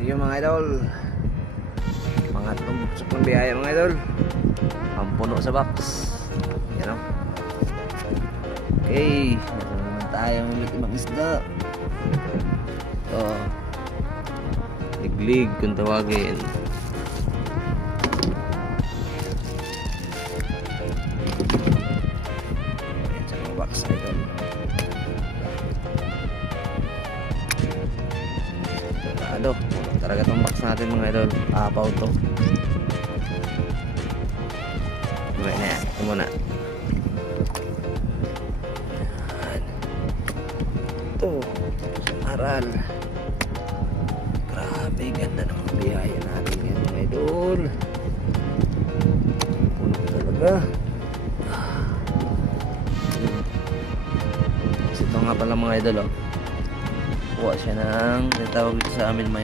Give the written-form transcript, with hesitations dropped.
Ayun mga idol, pangatlong buksok ng biyaya mga idol, ang puno sa box. Yan o. Okay, meron naman tayong ulit ibang isda. Ito, liglig kung tawagin. Ayan sa mga box idol. Ano, talaga itong box natin mga idol. Apaw to. Okay na yan, ito muna. Ayan. Ito, aral. Grabe, ganda ng biyaya natin yan mga idol. Puno talaga. Kasi ito nga pala mga idol, oh. Kuha siya ng tawag dito sa amin, may